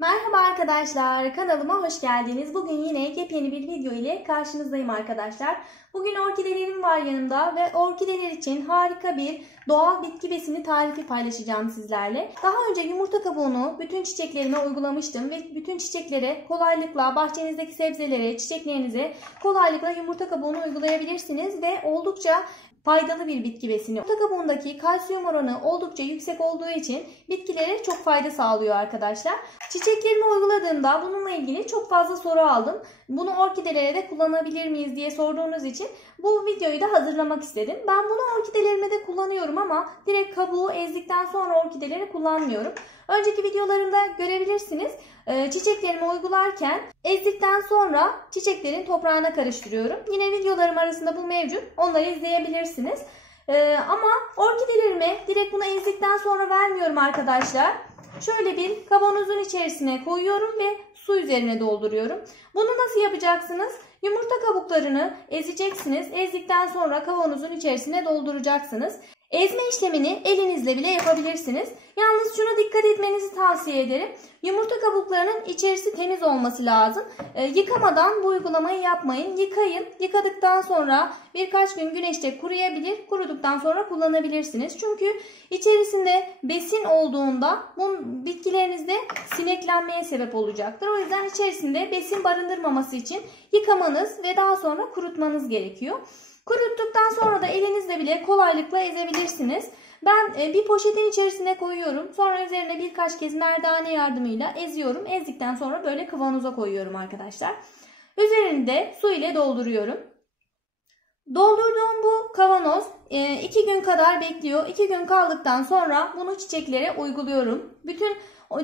Merhaba arkadaşlar, kanalıma hoş geldiniz. Bugün yine yepyeni bir video ile karşınızdayım arkadaşlar. Bugün orkidelerim var yanımda ve orkideler için harika bir doğal bitki besini tarifi paylaşacağım sizlerle. Daha önce yumurta kabuğunu bütün çiçeklerime uygulamıştım ve bütün çiçeklere kolaylıkla bahçenizdeki sebzelere, çiçeklerinize kolaylıkla yumurta kabuğunu uygulayabilirsiniz ve oldukça faydalı bir bitki besini. Yumurta kabuğundaki kalsiyum oranı oldukça yüksek olduğu için bitkilere çok fayda sağlıyor arkadaşlar. Çiçeklerime uyguladığımda bununla ilgili çok fazla soru aldım. Bunu orkidelere de kullanabilir miyiz diye sorduğunuz için bu videoyu da hazırlamak istedim. Ben bunu orkidelerime de kullanıyorum ama direkt kabuğu ezdikten sonra orkidelere kullanmıyorum. Önceki videolarımda görebilirsiniz. Çiçeklerime uygularken ezdikten sonra çiçeklerin toprağına karıştırıyorum. Yine videolarım arasında bu mevcut. Onları izleyebilirsiniz. Ama orkidelerime direkt bunu ezdikten sonra vermiyorum arkadaşlar. Şöyle bir kavanozun içerisine koyuyorum ve su üzerine dolduruyorum. Bunu nasıl yapacaksınız? Yumurta kabuklarını ezeceksiniz. Ezdikten sonra kavanozun içerisine dolduracaksınız. Ezme işlemini elinizle bile yapabilirsiniz. Yalnız şuna dikkat etmenizi tavsiye ederim. Yumurta kabuklarının içerisi temiz olması lazım. Yıkamadan bu uygulamayı yapmayın. Yıkayın. Yıkadıktan sonra birkaç gün güneşte kuruyabilir. Kuruduktan sonra kullanabilirsiniz. Çünkü içerisinde besin olduğunda bu bitkilerinizde sineklenmeye sebep olacaktır. O yüzden içerisinde besin barındırmaması için yıkamanız ve daha sonra kurutmanız gerekiyor. Kuruttuktan sonra da elinizle bile kolaylıkla ezebilirsiniz. Ben bir poşetin içerisine koyuyorum. Sonra üzerine birkaç kez merdane yardımıyla eziyorum. Ezdikten sonra böyle kavanoza koyuyorum arkadaşlar. Üzerini de su ile dolduruyorum. Doldurduğum bu kavanoz 2 gün kadar bekliyor. 2 gün kaldıktan sonra bunu çiçeklere uyguluyorum. Bütün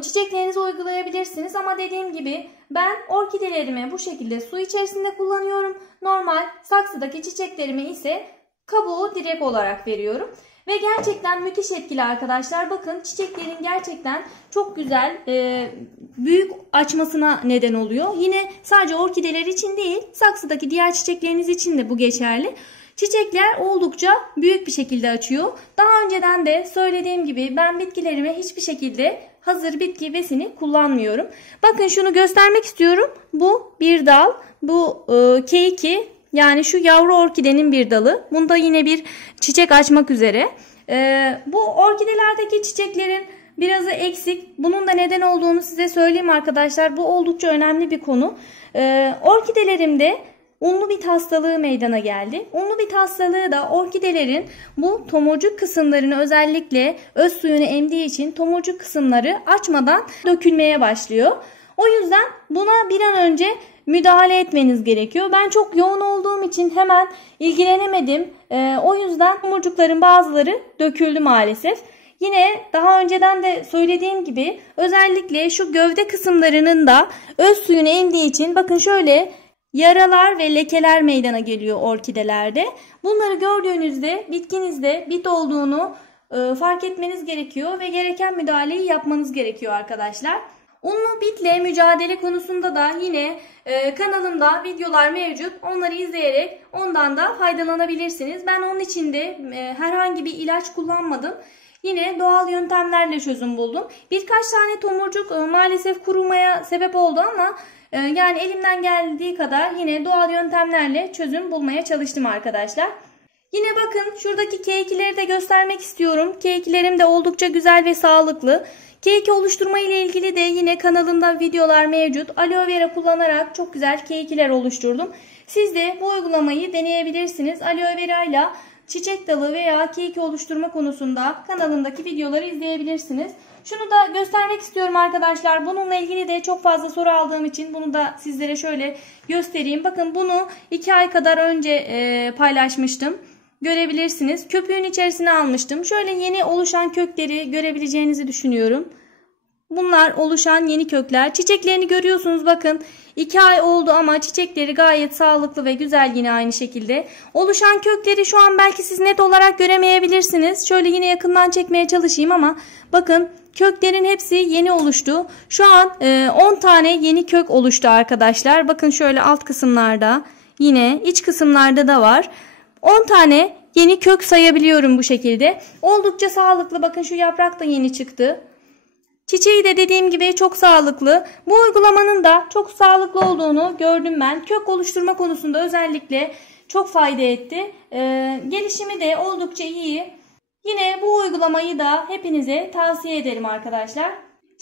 çiçeklerinize uygulayabilirsiniz ama dediğim gibi ben orkidelerimi bu şekilde su içerisinde kullanıyorum. Normal saksıdaki çiçeklerimi ise kabuğu direkt olarak veriyorum. Ve gerçekten müthiş etkili arkadaşlar. Bakın çiçeklerin gerçekten çok güzel büyük açmasına neden oluyor. Yine sadece orkideler için değil, saksıdaki diğer çiçekleriniz için de bu geçerli. Çiçekler oldukça büyük bir şekilde açıyor. Daha önceden de söylediğim gibi ben bitkilerime hiçbir şekilde hazır bitki besini kullanmıyorum. Bakın şunu göstermek istiyorum. Bu bir dal. Bu keiki, yani şu yavru orkidenin bir dalı. Bunda yine bir çiçek açmak üzere. Bu orkidelerdeki çiçeklerin birazı eksik. Bunun da neden olduğunu size söyleyeyim arkadaşlar. Bu oldukça önemli bir konu. Orkidelerimde unlu bit hastalığı meydana geldi. Unlu bit hastalığı da orkidelerin bu tomurcuk kısımlarını, özellikle öz suyunu emdiği için tomurcuk kısımları açmadan dökülmeye başlıyor. O yüzden buna bir an önce müdahale etmeniz gerekiyor. Ben çok yoğun olduğum için hemen ilgilenemedim. O yüzden tomurcukların bazıları döküldü maalesef. Yine daha önceden de söylediğim gibi özellikle şu gövde kısımlarının da öz suyunu emdiği için bakın şöyle yaralar ve lekeler meydana geliyor orkidelerde. Bunları gördüğünüzde bitkinizde bit olduğunu fark etmeniz gerekiyor ve gereken müdahaleyi yapmanız gerekiyor arkadaşlar. Unlu bitle mücadele konusunda da yine kanalımda videolar mevcut. Onları izleyerek ondan da faydalanabilirsiniz. Ben onun için de herhangi bir ilaç kullanmadım. Yine doğal yöntemlerle çözüm buldum. Birkaç tane tomurcuk maalesef kurumaya sebep oldu ama yani elimden geldiği kadar yine doğal yöntemlerle çözüm bulmaya çalıştım arkadaşlar. Yine bakın şuradaki keykileri de göstermek istiyorum. Keykilerim de oldukça güzel ve sağlıklı. Keyki oluşturma ile ilgili de yine kanalımda videolar mevcut. Aloe vera kullanarak çok güzel keykiler oluşturdum. Siz de bu uygulamayı deneyebilirsiniz. Aloe vera ile çiçek dalı veya keyki oluşturma konusunda kanalımdaki videoları izleyebilirsiniz. Şunu da göstermek istiyorum arkadaşlar. Bununla ilgili de çok fazla soru aldığım için bunu da sizlere şöyle göstereyim. Bakın bunu 2 ay kadar önce paylaşmıştım. Görebilirsiniz. Köpüğün içerisine almıştım. Şöyle yeni oluşan kökleri görebileceğinizi düşünüyorum. Bunlar oluşan yeni kökler. Çiçeklerini görüyorsunuz bakın. 2 ay oldu ama çiçekleri gayet sağlıklı ve güzel yine aynı şekilde. Oluşan kökleri şu an belki siz net olarak göremeyebilirsiniz. Şöyle yine yakından çekmeye çalışayım ama bakın köklerin hepsi yeni oluştu. Şu an 10 tane yeni kök oluştu arkadaşlar. Bakın şöyle alt kısımlarda, yine iç kısımlarda da var. 10 tane yeni kök sayabiliyorum bu şekilde. Oldukça sağlıklı. Bakın şu yaprak da yeni çıktı. Çiçeği de dediğim gibi çok sağlıklı. Bu uygulamanın da çok sağlıklı olduğunu gördüm ben. Kök oluşturma konusunda özellikle çok fayda etti. Gelişimi de oldukça iyi. Yine bu uygulamayı da hepinize tavsiye ederim arkadaşlar.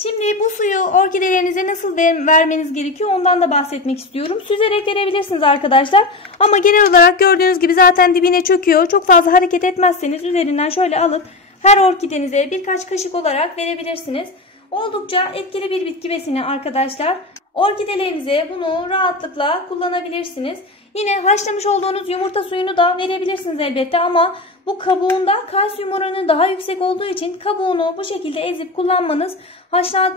Şimdi bu suyu orkidelerinize nasıl vermeniz gerekiyor ondan da bahsetmek istiyorum. Süzerek verebilirsiniz arkadaşlar. Ama genel olarak gördüğünüz gibi zaten dibine çöküyor. Çok fazla hareket etmezseniz üzerinden şöyle alıp her orkidenize birkaç kaşık olarak verebilirsiniz. Oldukça etkili bir bitki besini arkadaşlar. Orkidelerinize bunu rahatlıkla kullanabilirsiniz. Yine haşlamış olduğunuz yumurta suyunu da verebilirsiniz elbette ama bu kabuğunda kalsiyum oranı daha yüksek olduğu için kabuğunu bu şekilde ezip kullanmanız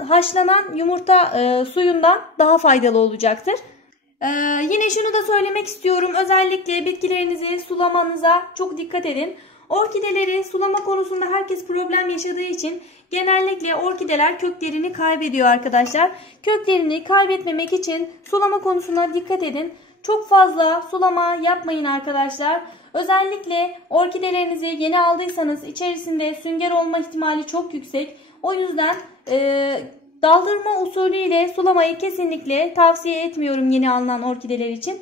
haşlanan yumurta suyundan daha faydalı olacaktır. Yine şunu da söylemek istiyorum. Özellikle bitkilerinizi sulamanıza çok dikkat edin. Orkideleri sulama konusunda herkes problem yaşadığı için genellikle orkideler köklerini kaybediyor arkadaşlar. Köklerini kaybetmemek için sulama konusuna dikkat edin. Çok fazla sulama yapmayın arkadaşlar. Özellikle orkidelerinizi yeni aldıysanız içerisinde sünger olma ihtimali çok yüksek. O yüzden daldırma usulüyle sulamayı kesinlikle tavsiye etmiyorum yeni alınan orkideler için.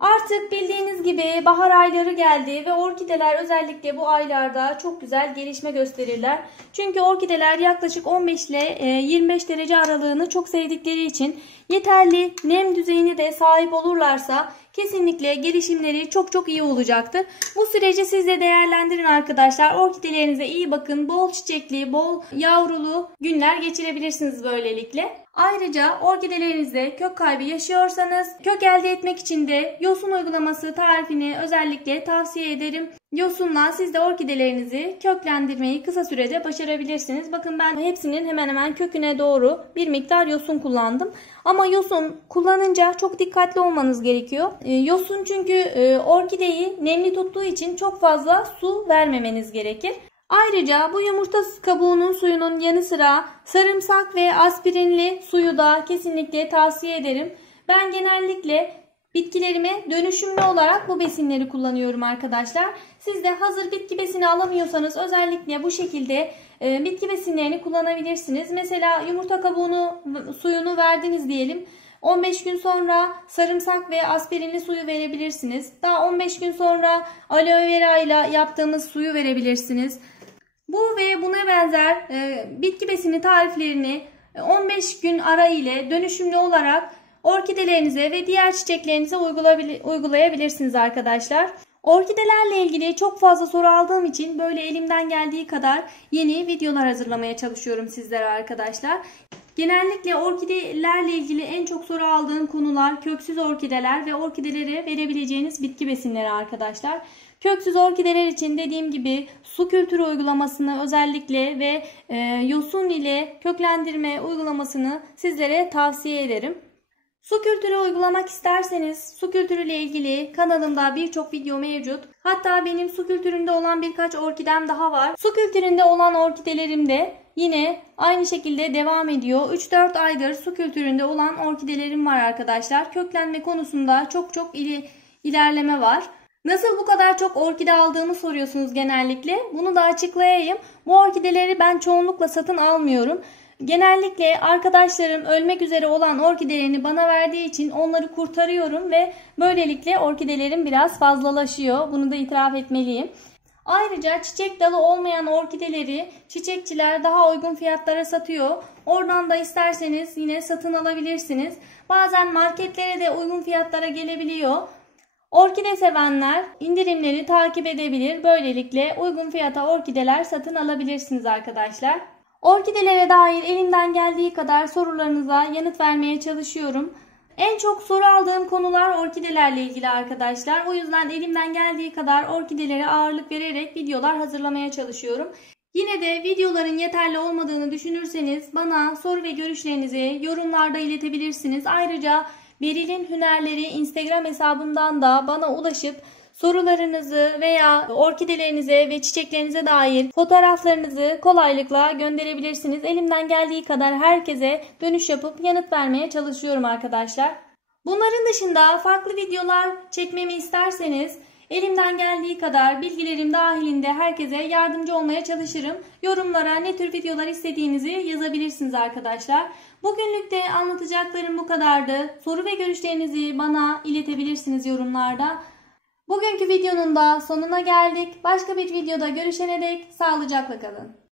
Artık bildiğiniz gibi bahar ayları geldi ve orkideler özellikle bu aylarda çok güzel gelişme gösterirler. Çünkü orkideler yaklaşık 15 ile 25 derece aralığını çok sevdikleri için yeterli nem düzeyine de sahip olurlarsa kesinlikle gelişimleri çok iyi olacaktır. Bu süreci siz de değerlendirin arkadaşlar. Orkidelerinize iyi bakın. Bol çiçekli, bol yavrulu günler geçirebilirsiniz böylelikle. Ayrıca orkidelerinizde kök kaybı yaşıyorsanız kök elde etmek için de yosun uygulaması tarifini özellikle tavsiye ederim. Yosunla siz de orkidelerinizi köklendirmeyi kısa sürede başarabilirsiniz. Bakın ben hepsinin hemen hemen köküne doğru bir miktar yosun kullandım. Ama yosun kullanınca çok dikkatli olmanız gerekiyor. Yosun çünkü orkideyi nemli tuttuğu için çok fazla su vermemeniz gerekir. Ayrıca bu yumurta kabuğunun suyunun yanı sıra sarımsak ve aspirinli suyu da kesinlikle tavsiye ederim. Ben genellikle bitkilerime dönüşümlü olarak bu besinleri kullanıyorum arkadaşlar. Siz de hazır bitki besini alamıyorsanız özellikle bu şekilde bitki besinlerini kullanabilirsiniz. Mesela yumurta kabuğunu suyunu verdiniz diyelim. 15 gün sonra sarımsak ve aspirinli suyu verebilirsiniz. Daha 15 gün sonra aloe vera ile yaptığımız suyu verebilirsiniz. Bu ve buna benzer bitki besini tariflerini 15 gün ara ile dönüşümlü olarak orkidelerinize ve diğer çiçeklerinize uygulayabilirsiniz arkadaşlar. Orkidelerle ilgili çok fazla soru aldığım için böyle elimden geldiği kadar yeni videolar hazırlamaya çalışıyorum sizlere arkadaşlar. Genellikle orkidelerle ilgili en çok soru aldığım konular köksüz orkideler ve orkidelere verebileceğiniz bitki besinleri arkadaşlar. Köksüz orkideler için dediğim gibi su kültürü uygulamasını özellikle ve yosun ile köklendirme uygulamasını sizlere tavsiye ederim. Su kültürü uygulamak isterseniz su kültürü ile ilgili kanalımda birçok video mevcut. Hatta benim su kültüründe olan birkaç orkidem daha var. Su kültüründe olan orkidelerim de yine aynı şekilde devam ediyor. 3-4 aydır su kültüründe olan orkidelerim var arkadaşlar. Köklenme konusunda çok ilerleme var. Nasıl bu kadar çok orkide aldığımı soruyorsunuz genellikle. Bunu da açıklayayım. Bu orkideleri ben çoğunlukla satın almıyorum. Genellikle arkadaşlarım ölmek üzere olan orkidelerini bana verdiği için onları kurtarıyorum ve böylelikle orkidelerim biraz fazlalaşıyor. Bunu da itiraf etmeliyim. Ayrıca çiçek dalı olmayan orkideleri çiçekçiler daha uygun fiyatlara satıyor. Oradan da isterseniz yine satın alabilirsiniz. Bazen marketlere de uygun fiyatlara gelebiliyor. Orkide sevenler indirimleri takip edebilir. Böylelikle uygun fiyata orkideler satın alabilirsiniz arkadaşlar. Orkidelere dair elimden geldiği kadar sorularınıza yanıt vermeye çalışıyorum. En çok soru aldığım konular orkidelerle ilgili arkadaşlar. O yüzden elimden geldiği kadar orkidelere ağırlık vererek videolar hazırlamaya çalışıyorum. Yine de videoların yeterli olmadığını düşünürseniz bana soru ve görüşlerinizi yorumlarda iletebilirsiniz. Ayrıca Beril'in Hünerleri Instagram hesabımdan da bana ulaşıp sorularınızı veya orkidelerinize ve çiçeklerinize dair fotoğraflarınızı kolaylıkla gönderebilirsiniz. Elimden geldiği kadar herkese dönüş yapıp yanıt vermeye çalışıyorum arkadaşlar. Bunların dışında farklı videolar çekmemi isterseniz Elimden geldiği kadar bilgilerim dahilinde herkese yardımcı olmaya çalışırım. Yorumlara ne tür videolar istediğinizi yazabilirsiniz arkadaşlar. Bugünlük de anlatacaklarım bu kadardı. Soru ve görüşlerinizi bana iletebilirsiniz yorumlarda. Bugünkü videonun da sonuna geldik. Başka bir videoda görüşene dek sağlıcakla kalın.